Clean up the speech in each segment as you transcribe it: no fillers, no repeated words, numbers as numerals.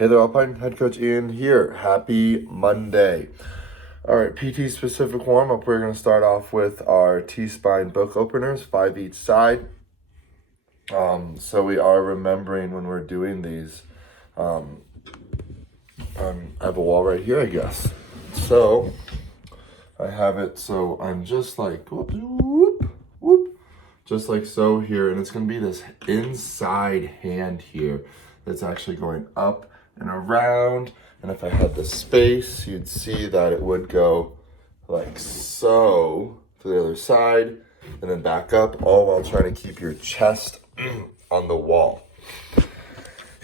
Hey there, Alpine Head Coach Ian here. Happy Monday. All right, PT specific warm up. We're going to start off with our T-spine book openers, 5 each side. So we are remembering when we're doing these. I have a wall right here, I guess. So I have it. So I'm just like whoop, whoop, whoop, just like so here, and it's going to be this inside hand here that's actually going up and around. And if I had the space, you'd see that it would go like so to the other side and then back up, all while trying to keep your chest on the wall.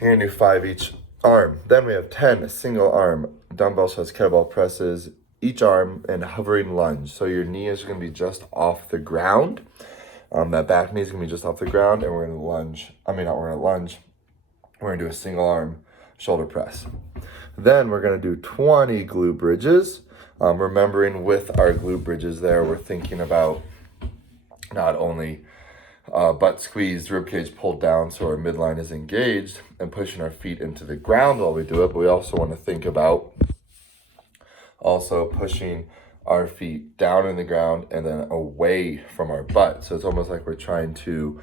You're gonna do 5 each arm. Then we have 10 single arm dumbbell sets, kettlebell presses, each arm, and hovering lunge. So your knee is gonna be just off the ground. That back knee is gonna be just off the ground, and we're gonna lunge. We're gonna do a single arm shoulder press. Then we're gonna do 20 glute bridges. Remembering with our glute bridges there, we're thinking about not only butt squeezed, ribcage pulled down so our midline is engaged and pushing our feet into the ground while we do it, but we also want to think about also pushing our feet down in the ground and then away from our butt. So it's almost like we're trying to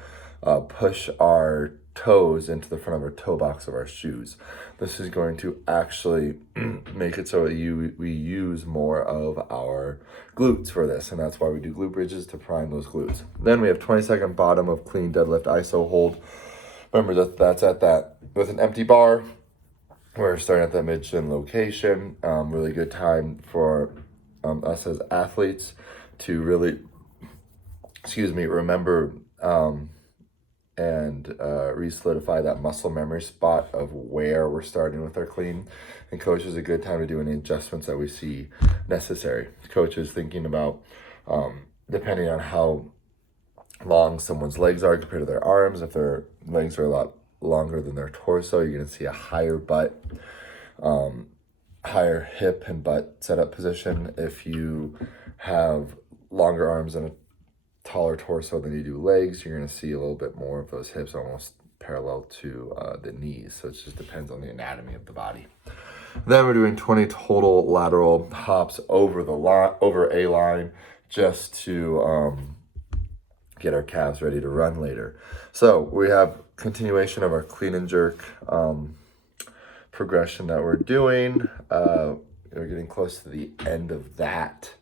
push our toes into the front of our toe box of our shoes. This is going to actually make it so that we use more of our glutes for this, and that's why we do glute bridges, to prime those glutes. Then we have 20-second bottom of clean deadlift iso hold. Remember that's at that with an empty bar. We're starting at that mid shin location. Really good time for us as athletes to really, remember and re-solidify that muscle memory spot of where we're starting with our clean. And coach is a good time to do any adjustments that we see necessary. Coach is thinking about, depending on how long someone's legs are compared to their arms, if their legs are a lot longer than their torso, you're going to see a higher butt, higher hip and butt setup position. If you have longer arms and a taller torso than you do legs, you're going to see a little bit more of those hips almost parallel to the knees. So it just depends on the anatomy of the body. Then we're doing 20 total lateral hops over a line, just to get our calves ready to run later. So we have continuation of our clean and jerk progression that we're doing. We're getting close to the end of that.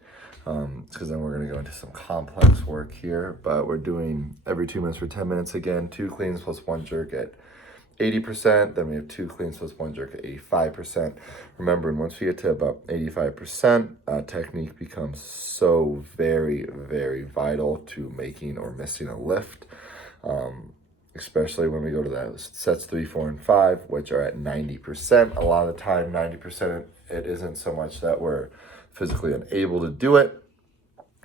Because then we're going to go into some complex work here, but we're doing every 2 minutes for 10 minutes again, 2 cleans plus 1 jerk at 80%. Then we have 2 cleans plus 1 jerk at 85%. Remembering once we get to about 85%, technique becomes so very, very vital to making or missing a lift. Especially when we go to those sets 3, 4, and 5, which are at 90%. A lot of the time, 90%, it isn't so much that we're physically unable to do it.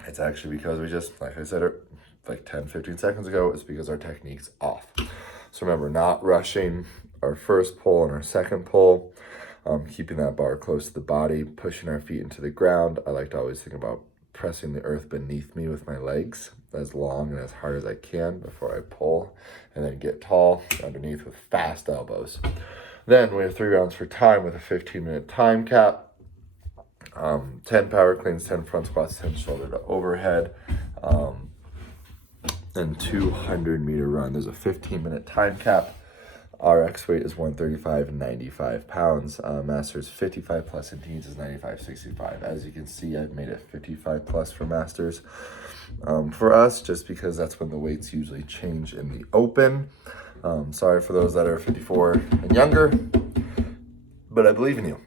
It's actually because we just, like I said, like 10, 15 seconds ago, it's because our technique's off. So remember, not rushing our first pull and our second pull, keeping that bar close to the body, pushing our feet into the ground. I like to always think about pressing the earth beneath me with my legs as long and as hard as I can before I pull, and then get tall underneath with fast elbows. Then we have 3 rounds for time with a 15-minute time cap. 10 power cleans, 10 front squats, 10 shoulder to overhead, and 200-meter run. There's a 15-minute time cap. Our X weight is 135 and 95 pounds. Masters 55 plus, and teens is 95-65. As you can see, I've made it 55 plus for masters. For us, just because that's when the weights usually change in the open. Sorry for those that are 54 and younger, but I believe in you.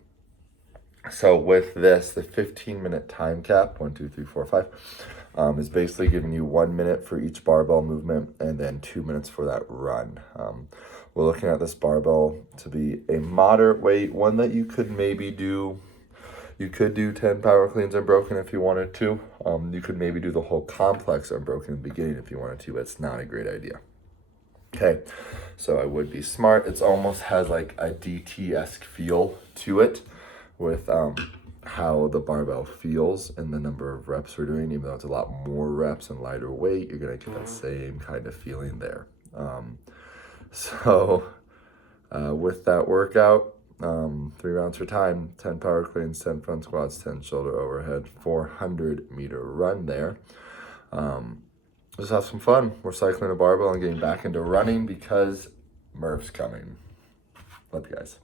So with this, the 15-minute time cap, 1, 2, 3, 4, 5, is basically giving you 1 minute for each barbell movement and then 2 minutes for that run. We're looking at this barbell to be a moderate weight, one that you could maybe do. You could do 10 power cleans unbroken if you wanted to. You could maybe do the whole complex unbroken in the beginning if you wanted to, but it's not a great idea. Okay, so I would be smart. It almost has like a DT-esque feel to it, with how the barbell feels and the number of reps we're doing. Even though it's a lot more reps and lighter weight, you're gonna get that same kind of feeling there. With that workout, 3 rounds for time, 10 power cleans, 10 front squats, 10 shoulder overhead, 400-meter run there. Just have some fun. We're cycling a barbell and getting back into running because Murph's coming. Love you guys.